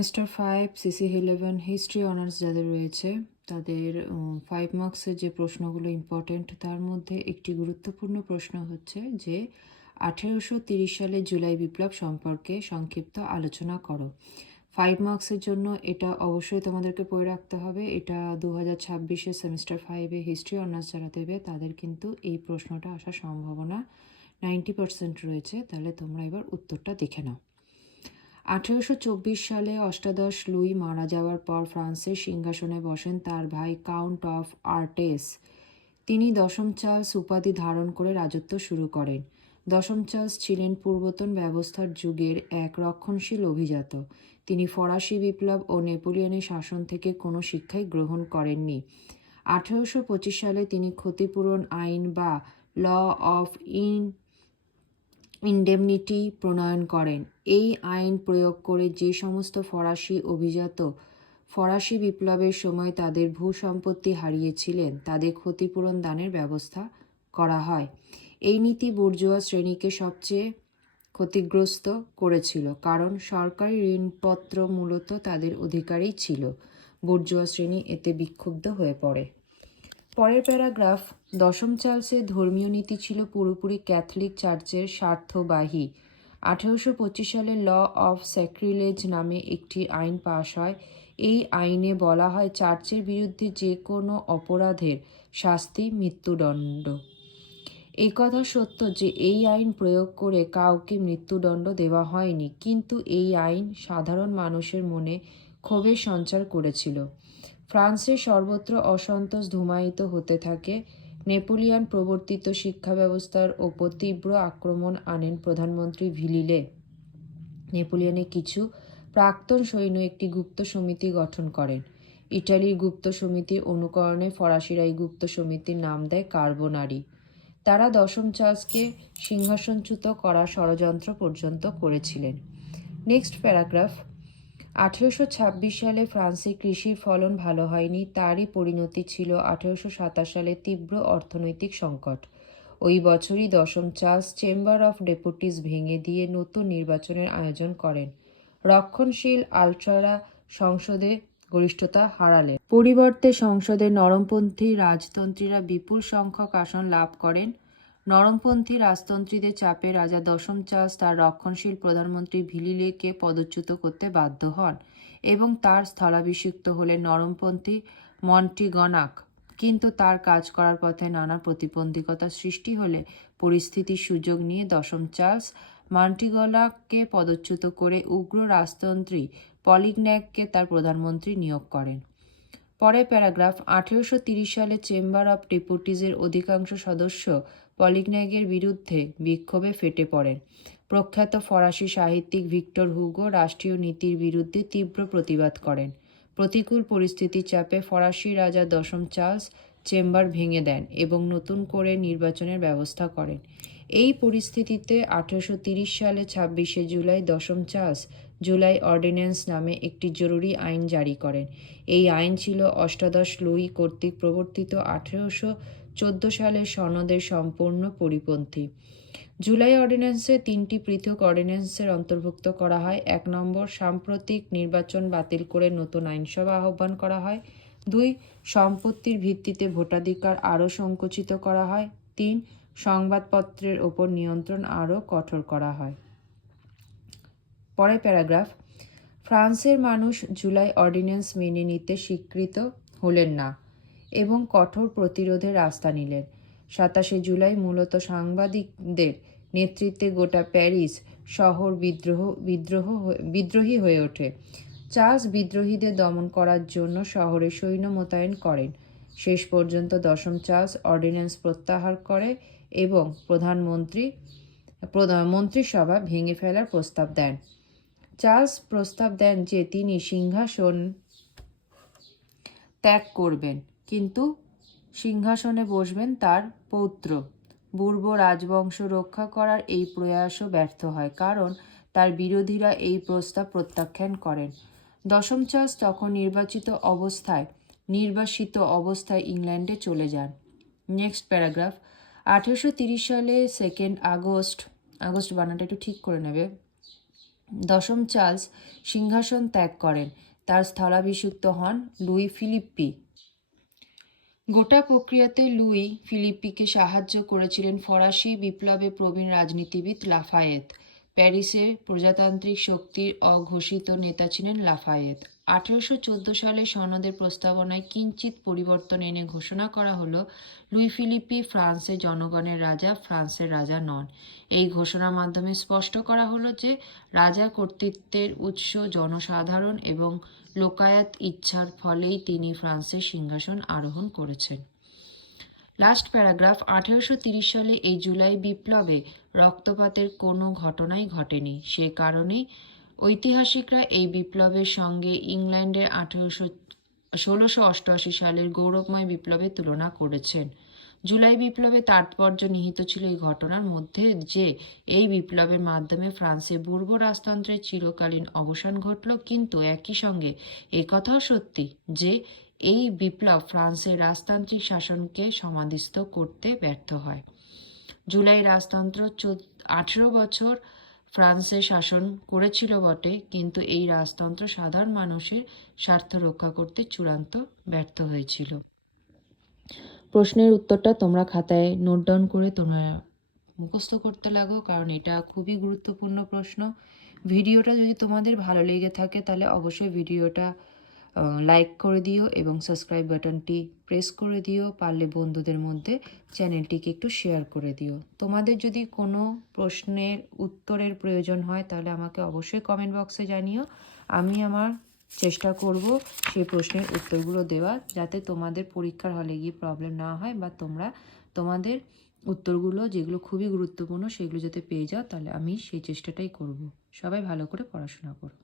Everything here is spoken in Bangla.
সেমিস্টার 5 সিসি 11 হিস্ট্রি অনার্স যাদের রয়েছে তাদের 5 মার্কসের যে প্রশ্নগুলো ইম্পর্টেন্ট তার মধ্যে একটি গুরুত্বপূর্ণ প্রশ্ন হচ্ছে যে 1830 সালে জুলাই বিপ্লব সম্পর্কে সংক্ষিপ্ত আলোচনা করো। 5 মার্কসের জন্য এটা অবশ্যই তোমাদেরকে পড়ে রাখতে হবে। এটা 2026 সেমিস্টার 5-এ হিস্ট্রি অনার্স যারা দেবে তাদের কিন্তু এই প্রশ্নটা আসার সম্ভাবনা 90% রয়েছে। তাহলে তোমরা এবার উত্তরটা দেখে নাও। 1824 সালে অষ্টাদশ লুই মারা যাওয়ার পর ফ্রান্সের সিংহাসনে বসেন তার ভাই কাউন্ট অফ আর্টেস। তিনি দশম চার্লস উপাধি ধারণ করে রাজত্ব শুরু করেন। দশম চার্লস ছিলেন পূর্বতন ব্যবস্থার যুগের এক রক্ষণশীল অভিজাত। তিনি ফরাসি বিপ্লব ও নেপোলিয়নের শাসন থেকে কোনো শিক্ষাই গ্রহণ করেননি। 1825 সালে তিনি ক্ষতিপূরণ আইন বা ল অফ ইন্ডেমনিটি প্রণয়ন করেন। এই আইন প্রয়োগ করে যে সমস্ত ফরাসি অভিজাত ফরাসি বিপ্লবের সময় তাদের ভূসম্পত্তি হারিয়েছিলেন তাদের ক্ষতিপূরণ দানের ব্যবস্থা করা হয়। এই নীতি বুর্জোয়া শ্রেণীকে সবচেয়ে ক্ষতিগ্রস্ত করেছিল, কারণ সরকারি ঋণপত্র মূলত তাদের অধিকারেই ছিল। বুর্জোয়া শ্রেণী এতে বিক্ষুব্ধ হয়ে পড়ে। পরের প্যারাগ্রাফ, দশম চার্লসের ধর্মীয় নীতি ছিল পুরোপুরি ক্যাথলিক চার্চের স্বার্থবাহী। 1825 সালে ল অফ স্যাক্রিলেজ নামে একটি আইন পাশ হয়। এই আইনে বলা হয় চার্চের বিরুদ্ধে যে কোনো অপরাধের শাস্তি মৃত্যুদণ্ড। এই কথা সত্য যে এই আইন প্রয়োগ করে কাউকে মৃত্যুদণ্ড দেওয়া হয়নি, কিন্তু এই আইন সাধারণ মানুষের মনে ক্ষোভের সঞ্চার করেছিল। ফ্রান্সের সর্বত্র অসন্তোষ ধূমায়িত হতে থাকে। নেপোলিয়ন প্রবর্তিত শিক্ষা ব্যবস্থার ওপর তীব্র আক্রমণ আনেন প্রধানমন্ত্রী ভিলিলে। নেপোলিয়নের কিছু প্রাক্তন সৈন্য একটি গুপ্ত সমিতি গঠন করেন। ইটালির গুপ্ত সমিতির অনুকরণে ফরাসিরা এই গুপ্ত সমিতির নাম দেয় কার্বোনারি। তারা দশম চার্লসকে সিংহাসনচ্যুত করার ষড়যন্ত্র পর্যন্ত করেছিলেন। নেক্সট প্যারাগ্রাফ, 1826 সালে ফ্রান্সে কৃষির ফলন ভালো হয়নি। তারই পরিণতি ছিল 1827 সালে তীব্র অর্থনৈতিক সংকট। ওই বছরই দশম চার্লস চেম্বার অফ ডেপুটিস ভেঙে দিয়ে নতুন নির্বাচনের আয়োজন করেন। রক্ষণশীল আল্ট্রারা সংসদে গরিষ্ঠতা হারালেন। পরিবর্তে সংসদে নরমপন্থী রাজতন্ত্রীরা বিপুল সংখ্যক আসন লাভ করেন। নরমপন্থী রাজতন্ত্রীদের চাপে রাজা দশম চার্লস তার রক্ষণশীল প্রধানমন্ত্রী ভিলিলেকে পদচ্যুত করতে বাধ্য হন এবং তার স্থলাভিষিক্ত হলেন নরমপন্থী মন্টিগনাক। কিন্তু তার কাজ করার পথে নানা প্রতিবন্ধকতার সৃষ্টি হলে পরিস্থিতির সুযোগ নিয়ে দশম চার্লস মন্টিগনাককে পদচ্যুত করে উগ্র রাজতন্ত্রী পলিগন্যাককে তার প্রধানমন্ত্রী নিয়োগ করেন। পরের প্যারাগ্রাফ, 1830 সালে চেম্বার অফ ডেপুটিসের অধিকাংশ সদস্য পলিগন্যাকের বিরুদ্ধে বিক্ষোভে ফেটে পড়েন। প্রখ্যাত ফরাসি সাহিত্যিক ভিক্টর হুগো রাষ্ট্রীয় নীতির বিরুদ্ধে তীব্র প্রতিবাদ করেন। প্রতিকূল পরিস্থিতির চাপে ফরাসি রাজা দশম চার্লস চেম্বার ভেঙে দেন এবং নতুন করে নির্বাচনের ব্যবস্থা করেন। এই পরিস্থিতিতে 1830 সালে 26শে জুলাই দশম চার্লস জুলাই অর্ডিন্যান্স নামে একটি জরুরি আইন জারি করেন। এই আইন ছিল অষ্টাদশ লুই কর্তৃক প্রবর্তিত 1814 সালের সনদের সম্পূর্ণ পরিপন্থী। জুলাই অর্ডিন্যান্সে 3টি পৃথক অর্ডিন্যান্সের অন্তর্ভুক্ত করা হয়। 1 নম্বর, সাম্প্রতিক নির্বাচন বাতিল করে নতুন আইনসভা আহ্বান করা হয়। 2, সম্পত্তির ভিত্তিতে ভোটাধিকার আরও সংকুচিত করা হয়। 3, সংবাদপত্রের ওপর নিয়ন্ত্রণ আরও কঠোর করা হয়। পরের প্যারাগ্রাফ, ফ্রান্সের মানুষ জুলাই অর্ডিন্যান্স মেনে নিতে স্বীকৃত হলেন না এবং কঠোর প্রতিরোধের রাস্তা নিলেন। 27শে জুলাই মূলত সাংবাদিকদের নেতৃত্বে গোটা প্যারিস শহর বিদ্রোহী হয়ে ওঠে। চার্লস বিদ্রোহীদের দমন করার জন্য শহরে সৈন্য মোতায়েন করেন। শেষ পর্যন্ত দশম চার্লস অর্ডিন্যান্স প্রত্যাহার করে এবং মন্ত্রিসভা ভেঙে ফেলার প্রস্তাব দেন। চার্লস প্রস্তাব দেন যে তিনি সিংহাসন ত্যাগ করবেন, কিন্তু সিংহাসনে বসবেন তার পৌত্র। বুর্ব রাজবংশ রক্ষা করার এই প্রয়াসও ব্যর্থ হয়, কারণ তার বিরোধীরা এই প্রস্তাব প্রত্যাখ্যান করেন। দশম চার্লস তখন নির্বাসিত অবস্থায় ইংল্যান্ডে চলে যান। নেক্সট প্যারাগ্রাফ, 1830 সালে 2 আগস্ট বানানটা একটু ঠিক করে নেবে, দশম চার্লস সিংহাসন ত্যাগ করেন। তার স্থলাভিষিক্ত হন লুই ফিলিপ্পি। গোটা প্রক্রিয়াতে লুই ফিলিপ্পিকে সাহায্য করেছিলেন ফরাসি বিপ্লবে প্রবীণ রাজনীতিবিদ লাফায়েত। প্যারিসে প্রজাতান্ত্রিক শক্তির অঘোষিত নেতা ছিলেন লাফায়েত। 1814 সালে সনদের প্রস্তাবনায় কিঞ্চিত পরিবর্তন এনে ঘোষণা করা হলো লুই ফিলিপ্পি ফ্রান্সের জনগণের রাজা, ফ্রান্সের রাজা নন। এই ঘোষণার মাধ্যমে স্পষ্ট করা হলো যে রাজা কর্তৃত্বের উৎস জনসাধারণ এবং লোকায়ত ইচ্ছার ফলেই তিনি ফ্রান্সের সিংহাসন আরোহণ করেছেন। Last paragraph. 1830 সালে এই জুলাই বিপ্লবে রক্তপাতের কোনো ঘটনাই ঘটেনি। সে কারণেই ঐতিহাসিকরা এই বিপ্লবের সঙ্গে ইংল্যান্ডের 1688 সালের গৌরবময় বিপ্লবের তুলনা করেছেন। জুলাই বিপ্লবে তাৎপর্য নিহিত ছিল এই ঘটনার মধ্যে যে এই বিপ্লবের মাধ্যমে ফ্রান্সে পূর্ব রাজতন্ত্রের চিরকালীন অবসান ঘটল, কিন্তু একই সঙ্গে একথাও সত্যি যে এই বিপ্লব ফ্রান্সের রাজতান্ত্রিক শাসনকে সমাধিস্থ করতে ব্যর্থ হয়। জুলাই রাজতন্ত্র 18 বছর ফ্রান্সে শাসন করেছিল বটে, কিন্তু এই রাজতন্ত্র সাধারণ মানুষের স্বার্থ রক্ষা করতে চূড়ান্ত ব্যর্থ হয়েছিল। প্রশ্নের উত্তরটা তোমরা খাতায় নোট ডাউন করে তোমরা মুখস্থ করতে লাগো, কারণ এটা খুবই গুরুত্বপূর্ণ প্রশ্ন। ভিডিওটা যদি তোমাদের ভালো লেগে থাকে তাহলে অবশ্যই ভিডিওটা লাইক করে দিও এবং সাবস্ক্রাইব বাটনটি প্রেস করে দিও। পারলে বন্ধুদের মধ্যে চ্যানেলটিকে একটু শেয়ার করে দিও। তোমাদের যদি কোনো প্রশ্নের উত্তরের প্রয়োজন হয় তাহলে আমাকে অবশ্যই কমেন্ট বক্সে জানিও। আমি আমার চেষ্টা করব সেই প্রশ্নের উত্তরগুলো দেওয়ার, যাতে তোমাদের পরীক্ষার হলে গিয়ে প্রবলেম না হয়, বা তোমরা তোমাদের উত্তরগুলো যেগুলো খুবই গুরুত্বপূর্ণ সেগুলো যাতে পেয়ে যাও, তাহলে আমি সেই চেষ্টাটাই করব। সবাই ভালো করে পড়াশোনা করো।